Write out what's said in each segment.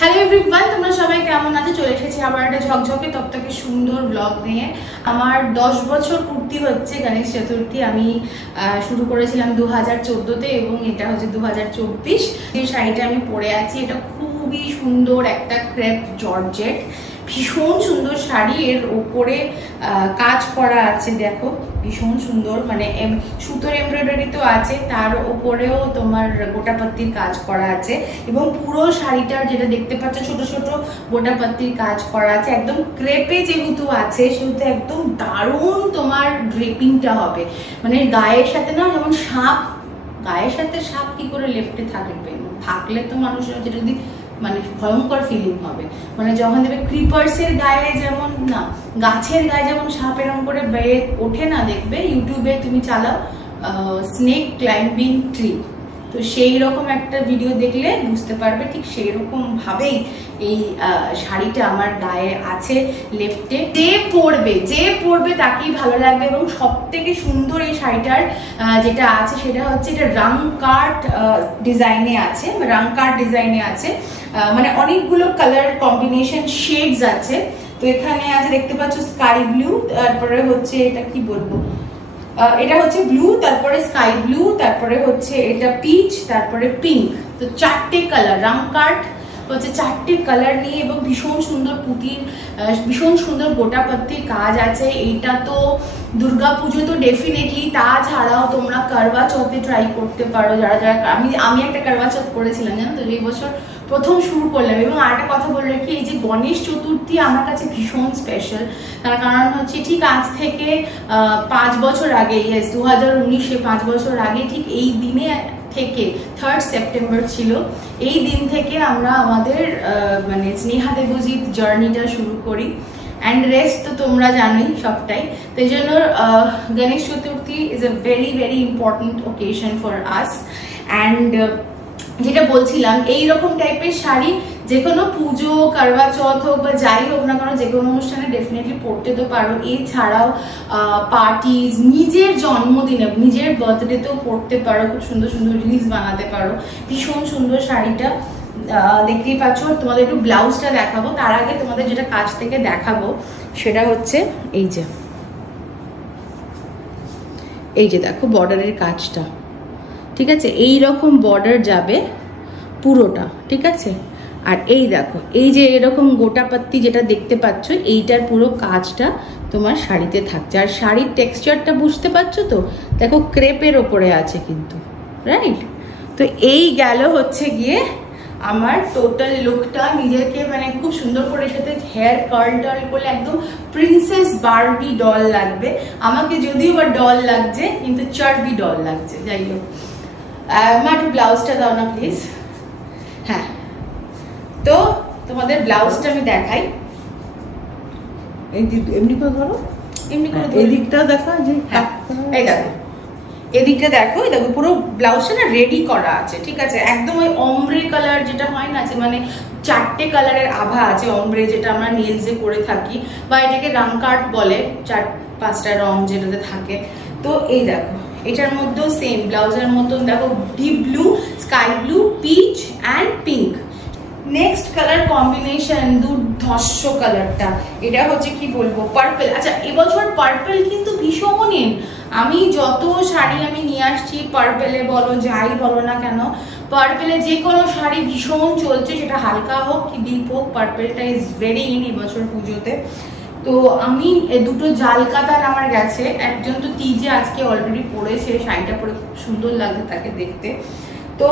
Hello everyone, তোমরা সবাই কেমন আছো? চলে এসেছি আবার একটা ঝকঝকে তকতকে সুন্দর ব্লগ নিয়ে। আমার 10 বছর পূর্তি হচ্ছে গণেশ চতুর্থী। আমি শুরু করেছিলাম 2014-তে এবং এটা হচ্ছে 2024। যে শাড়িটা আমি পরে আছি এটা খুবই সুন্দর, একটা ক্রেপ জর্জেট, ভীষণ সুন্দর শাড়ি। এর উপরে কাজ করা আছে, দেখো ভীষণ সুন্দর, মানে সুতোর এমব্রয়ডারি তো আছে, তার উপরেও তোমার গোটাপত্তির কাজ করা আছে এবং পুরো শাড়িটার যেটা দেখতে পাচ্ছ ছোট ছোট গোটাপত্তির কাজ করা আছে। একদম ক্রেপে যেহেতু আছে সেহেতু একদম দারুণ তোমার ড্রেপিংটা হবে, মানে গায়ের সাথে না, যেমন সাপ, গায়ের সাথে সাপ কি করে লেপটে থাকবে, থাকলে তো মানুষের যেটা যদি মানে ভয়ঙ্কর ফিলিং হবে, মানে যখন দেখবে ক্রিপার্সের গায়ে যেমন না, গাছের গায়ে যেমন সাপ এরকম করে বেয়ে ওঠে না, দেখবে ইউটিউবে তুমি চালাও স্নেক ক্লাইম্বিং ট্রি, তো সেই রকম একটা ভিডিও দেখলে বুঝতে পারবে ঠিক সেই রকম ভাবেই এই শাড়িটা আমার গায়ে আছে লেফটে। যে পরবে তাকেই ভালো লাগবে। এবং সব থেকে সুন্দর এই শাড়িটার যেটা আছে সেটা হচ্ছে এটা রাং কাট ডিজাইনে আছে, মানে অনেকগুলো কালার কম্বিনেশন শেডস আছে। তো এখানে আছে দেখতে পাচ্ছ স্কাই ব্লু, তারপরে হচ্ছে এটা কি বলবো, এটা হচ্ছে ব্লু, তারপরে স্কাই ব্লু, তারপরে হচ্ছে এটা পিচ, তারপরে পিঙ্ক। তো চারটে কালার, রাং কাট হচ্ছে চারটে কালার নিয়ে এবং ভীষণ সুন্দর পুঁতির, ভীষণ সুন্দর গোটাপত্তির কাজ আছে। এইটা তো দুর্গাপুজো তো ডেফিনেটলি, তাছাড়াও তোমরা করবা চৌথে ট্রাই করতে পারো যারা যারা। আমি একটা করবা চৌথ করেছিলাম জানো তো, এই বছর প্রথম শুরু করলাম। এবং আরেকটা কথা বলে রাখি, এই যে গণেশ চতুর্থী আমার কাছে ভীষণ স্পেশাল, তার কারণ হচ্ছে ঠিক আজ থেকে 5 বছর আগে, 2019-এ 5 বছর আগে ঠিক এই দিনে থেকে 3rd সেপ্টেম্বর ছিল, এই দিন থেকে আমরা আমাদের মানে স্নেহা দেবজিৎ জার্নিটা শুরু করি। অ্যান্ড রেস্ট তো তোমরা জানোই সবটাই। তো এই জন্য Ganesh Chaturthi is a very very important occasion for us. And যেটা বলছিলাম, এইরকম টাইপের শাড়ি যে কোনো পুজো, করবা চৌথ হোক বা যাই হোক না কেন, যে কোনো অনুষ্ঠানে ডেফিনেটলি পরতে তো পারো। এছাড়াও পার্টিজ, নিজের জন্মদিনে, নিজের বার্থডেতেও পরতে পারো, খুব সুন্দর সুন্দর রিলস বানাতে পারো। ভীষণ সুন্দর শাড়িটা দেখতেই পাচ্ছ। তোমাদের একটু ব্লাউজটা দেখাবো, তার আগে তোমাদের যেটা কাছ থেকে দেখাবো সেটা হচ্ছে এই যে দেখো বর্ডারের কাজটা, ঠিক আছে, এই রকম বর্ডার যাবে পুরোটা, ঠিক আছে। আর এই দেখো, এই যে এরকম গোটাপত্তি যেটা দেখতে পাচ্ছ, এইটার পুরো কাজটা তোমার শাড়িতে থাকছে। আর শাড়ির টেক্সচারটা বুঝতে পারছো তো, দেখো ক্রেপের ওপরে আছে কিন্তু, রাইট। তো এই গেল হচ্ছে গিয়ে আমার টোটাল লুকটা। নিজেকে মানে খুব সুন্দর করে সাথে হেয়ার কার্ল করলে একদম প্রিন্সেস বারবি ডল লাগবে আমাকে, যদিও বা ডল লাগছে কিন্তু চার্বি ডল লাগছে। যাই হোক, একটু ব্লাউজটা দাও না প্লিজ। হ্যাঁ, তো তোমাদের ব্লাউজটা আমি দেখাই। এমনি করে ধরো, এমনি করে এই দিকটা দেখা, যে এই দেখো, এদিকটা দেখো, এই দেখো পুরো ব্লাউজটা না রেডি করা আছে, ঠিক আছে। একদম ওই অমব্রে কালার যেটা হয় না, মানে 4টে কালারের আভা আছে, অমব্রে যেটা আমরা নেলসে করে থাকি, বা এটাকে রাং কাট বলে, 4-5টা রং যেটাতে থাকে। তো এই দেখো, এটার মধ্যেও সেম ব্লাউজের মতন দেখো, deep blue, sky blue, peach and pink. Next colour combination দুর্ধর্ষ কালারটা, এটা হচ্ছে কি বলবো, পার্পল। আচ্ছা, এবছর পার্পল কিন্তু ভীষণ ইন। আমি যত শাড়ি আমি নিয়ে আসছি, পার্পেলে বলো যাই বলো না কেন, পার্পেলে যে কোনো শাড়ি ভীষণ চলছে, সেটা হালকা হোক কি ডিপ হোক, পার্পেলটা ইজ ভেরি ইন এবছর পুজোতে। তো আমি দুটো জাল কাতার আমার গেছে, একজন তো তিজে আজকে অলরেডি পরেছে, শাড়িটা পরে খুব সুন্দর লাগছে তাকে দেখতে। তো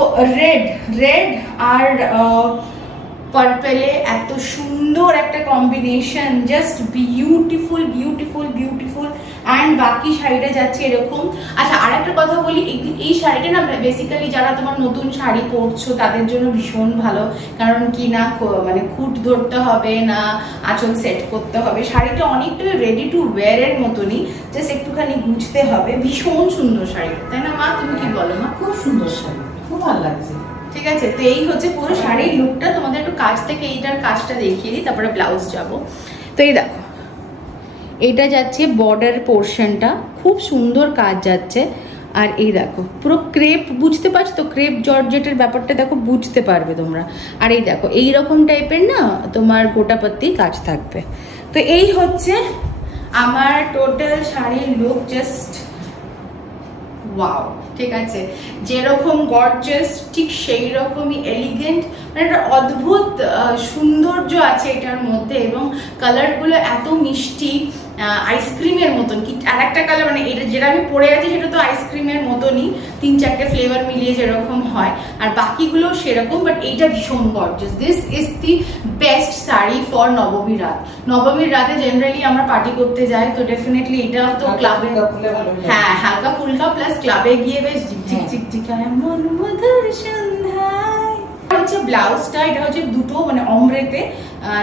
রেড আর পার্পেলে এত সুন্দর একটা combination, just beautiful beautiful beautiful. And বাকি শাড়িটা যাচ্ছে এরকম। আচ্ছা, আর একটা কথা বলি, এই শাড়িটা না বেসিক্যালি যারা তোমার নতুন শাড়ি পরছো তাদের জন্য ভীষণ ভালো, কারণ কি না মানে খুঁট ধরতে হবে না, আঁচল সেট করতে হবে, শাড়িটা অনেকটা রেডি টু ওয়্যার এর মতনই, জাস্ট একটুখানি গুছতে হবে। ভীষণ সুন্দর শাড়ি, তাই না মা? তুমি কি বলো মা? খুব সুন্দর শাড়ি, খুব ভালো লাগছে। ঠিক আছে, তো এই হচ্ছে পুরো শাড়ির লুকটা। তোমাদের একটু কাছ থেকে এইটার কাজটা দেখিয়ে দিই, তারপরে ব্লাউজ যাবো। তো এই দেখো, এইটা যাচ্ছে বর্ডার পোর্শনটা, খুব সুন্দর কাজ যাচ্ছে। আর এই দেখো পুরো ক্রেপ, বুঝতে পারছো তো ক্রেপ জর্জেটের ব্যাপারটা দেখো, বুঝতে পারবে তোমরা। আর এই দেখো এইরকম টাইপের না তোমার গোটাপত্তি কাজ থাকবে। তো এই হচ্ছে আমার টোটাল শাড়ির লুক, জাস্ট ওয়াও, ঠিক আছে। যেরকম গর্জাস ঠিক সেই রকমই এলিগেন্ট, মানে একটা অদ্ভুত সৌন্দর্য আছে এটার মধ্যে, এবং কালারগুলো এত মিষ্টি, আইসক্রিমের মতন। কি আর একটা কালার, মানে এটা যেটা আমি পরে আছি সেটা তো আইসক্রিমের মতনই, 3-4টে ফ্লেভার মিলিয়ে যেরকম হয়, আর বাকিগুলো সেরকম, বাট এইটা ভীষণ gorgeous. This is the best sari for নবমীর রাত। নবমীর রাতে জেনারেলি আমরা পার্টি করতে যাই, তো ডেফিনেটলি এটা তো ক্লাবে, হ্যাঁ হালকা ফুলকা, প্লাস ক্লাবে গিয়ে বেশ ঝিকঝিক ঝিকঝিক মন মধুর সন্ধ্যায়। হচ্ছে ব্লাউজটা, এটা হচ্ছে দুটো মানে অমব্রেতে,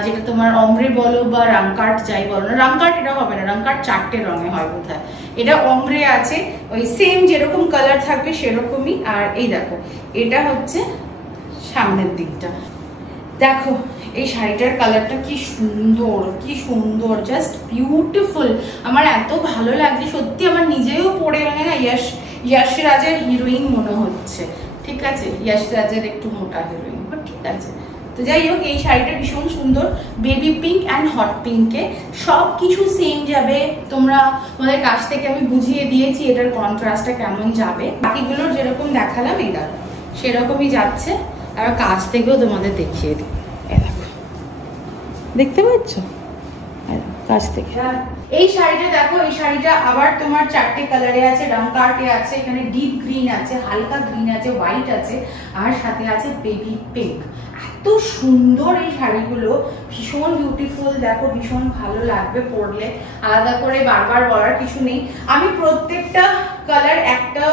যেটা তোমার অমব্রে বলো বা রামকাট যাই বলো না, রামকাট এটা হবে না, রামকাট 4টে রঙে হয় বোধহয়। এটা অমব্রে আছে, ওই সেম যেরকম কালার থাকবে সেরকমই। আর এই দেখো এটা হচ্ছে সামনের দিকটা, দেখো এই শাড়িটার কালারটা কি সুন্দর, কি সুন্দর, জাস্ট বিউটিফুল। আমার এত ভালো লাগছে সত্যি, আমার নিজেও পরে মানে না ইয়াশ রাজের হিরোইন মনে হচ্ছে। ঠিক আছে, ইয়াশ রাজের একটু মোটা হিরোইন, ঠিক আছে। তো যাই হোক, এই শাড়িটা ভীষণ সুন্দর, বেবি পিঙ্ক অ্যান্ড হট পিঙ্কে, সব কিছু সেম যাবে। তোমাদের কাছ থেকে আমি বুঝিয়ে দিয়েছি এটার কন্ট্রাস্টটা কেমন যাবে, বাকিগুলোর যেরকম দেখালাম এটা সেরকমই যাচ্ছে। আর কাছ থেকেও তোমাদের দেখিয়ে দিই, দেখতে পাচ্ছ কাছ থেকে। এই শাড়িটা দেখো, এই শাড়িটা আবার তোমার 4টে কালারে আছে, রামকাটে আছে, এখানে ডিপ গ্রিন আছে, হালকা গ্রিন আছে, হোয়াইট আছে, আর সাথে আছে বেবি পিঙ্ক। এত সুন্দর এই শাড়িগুলো, ভীষণ বিউটিফুল, দেখো ভীষণ ভালো লাগবে পরলে, আলাদা করে বারবার বলার কিছু নেই। আমি প্রত্যেকটা কালার একটা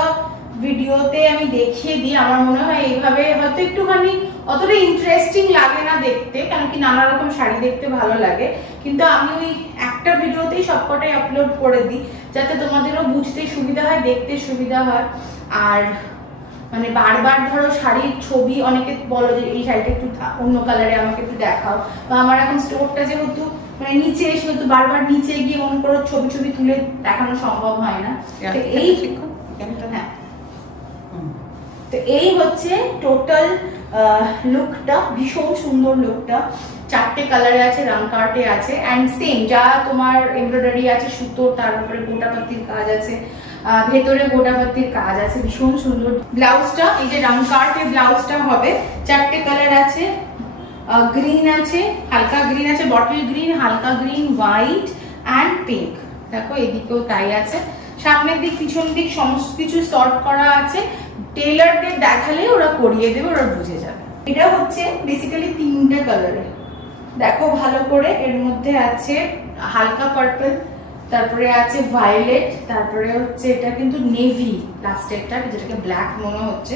ভিডিওতে আমি দেখিয়ে দিই, আমার মনে হয় এইভাবে হয়তো একটুখানি অতটা ইন্টারেস্টিং লাগে না দেখতে, কারণ কি নানা রকম শাড়ি দেখতে ভালো লাগে, কিন্তু আমি ওই একটা ভিডিওতেই সবকটাই আপলোড করে দিই, যাতে তোমাদেরও বুঝতে সুবিধা হয়, দেখতে সুবিধা হয়। আর মানে বারবার ধরো শাড়ির ছবি, অনেকে বলো যে এই শাড়িটা একটু অন্য কালারে আমাকে একটু দেখাও, বা আমার এখন স্টোরটা যেহেতু মানে নিচে, সেহেতু বারবার নিচে গিয়ে মনে করো ছবি তুলে দেখানো সম্ভব হয় না। এই হ্যাঁ, তো এই হচ্ছে টোটাল লুকটা, ভীষণ সুন্দর লুকটা। 4টে কালারে আছে, রামকাটে আছে, অ্যান্ড সেম যা তোমার এমব্রয়ডারি আছে সুতো, তার উপরে গোটাপাত্তির কাজ আছে, ভেতরে গোটাপাত্তির কাজ আছে, ভীষণ সুন্দর। ব্লাউজটা এই যে রামকাটে ব্লাউজটা হবে, 4টে কালার আছে, গ্রিন আছে, হালকা গ্রিন আছে, বটল গ্রিন, হালকা গ্রিন, হোয়াইট অ্যান্ড পিঙ্ক। দেখো এদিকেও তাই আছে, সামনের দিক পিছন দিক সমস্ত কিছু সর্ট করা আছে। টেলারদের দেখালে ওরা করিয়ে দেবে, ওরা বুঝে যাবে। এটা হচ্ছে বেসিক্যালি 3টে কালারে, দেখো ভালো করে। এর মধ্যে আছে হালকা পার্পল, তারপরে আছে ভায়োলেট, তারপরে হচ্ছে এটা কিন্তু নেভি, লাস্টেরটা যেটাকে ব্ল্যাক মনে হচ্ছে,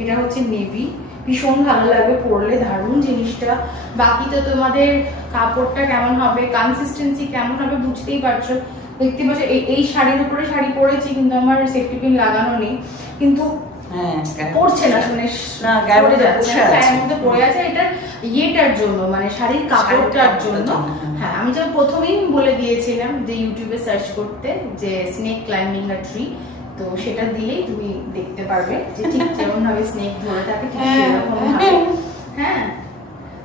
এটা হচ্ছে নেভি। ভীষণ ভালো লাগবে পরলে, দারুণ জিনিসটা। বাকি তো তোমাদের কাপড়টা কেমন হবে, কনসিস্টেন্সি কেমন হবে বুঝতেই পারছো, দেখতে পাচ্ছ। এই শাড়ির উপরে শাড়ি পরেছি, কিন্তু আমার সেফটি পিন লাগানো নেই, কিন্তু পড়ছে না, শুনে পড়ে যাচ্ছে, গায়ের মধ্যে পড়ে আছে। এটার ইয়েটার জন্য, মানে শাড়ির কাপড়টার জন্য। হ্যাঁ, আমি যখন প্রথমেই বলে দিয়েছিলাম যে ইউটিউবে সার্চ করতে যে স্নেক ক্লাইম্বিং আ ট্রি, তো সেটা দিলেই তুমি দেখতে পারবে যে ঠিক যেমন ভাবে স্নেক ধরে থাকে ঠিক সেরকম ভাবে। হ্যাঁ,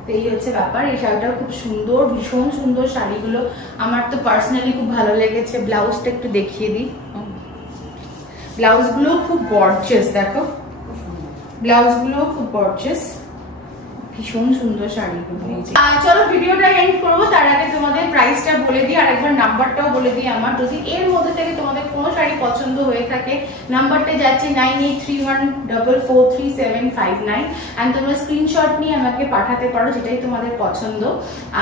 তো এই হচ্ছে ব্যাপার। এই শাড়িটাও খুব সুন্দর, ভীষণ সুন্দর শাড়িগুলো, আমার তো পার্সোনালি খুব ভালো লেগেছে। ব্লাউজটা একটু দেখিয়ে দিই, ব্লাউজগুলো খুব গর্জিয়াস, দেখো ব্লাউজগুলো খুব গর্জিয়াস, ভীষণ সুন্দর শাড়িগুলো। চলো ভিডিওটা এন্ড করবো, তার আগে তোমাদের প্রাইসটা বলে দিই, আর একবার নাম্বারটাও বলে দিই আমার। যদি এর মধ্যে থেকে তোমাদের কোনো শাড়ি পছন্দ হয়ে থাকে, নাম্বারটা যাচ্ছে 9831443759, এন্ড তোমরা স্ক্রিনশট নিয়ে আমাকে পাঠাতে পারো যেটাই তোমাদের পছন্দ।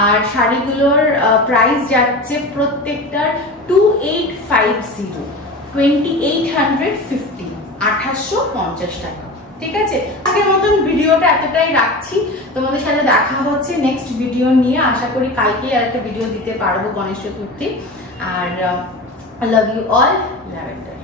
আর শাড়িগুলোর প্রাইস যাচ্ছে প্রত্যেকটার 2850, 2850, 2850 টাকা। ঠিক আছে, আগের মতন ভিডিওটা এতটাই রাখছি, তোমাদের সাথে দেখা হচ্ছে নেক্সট ভিডিও নিয়ে। আশা করি কালকেই আর একটা ভিডিও দিতে পারবো গণেশ চতুর্থী। আর I love you all, lavender.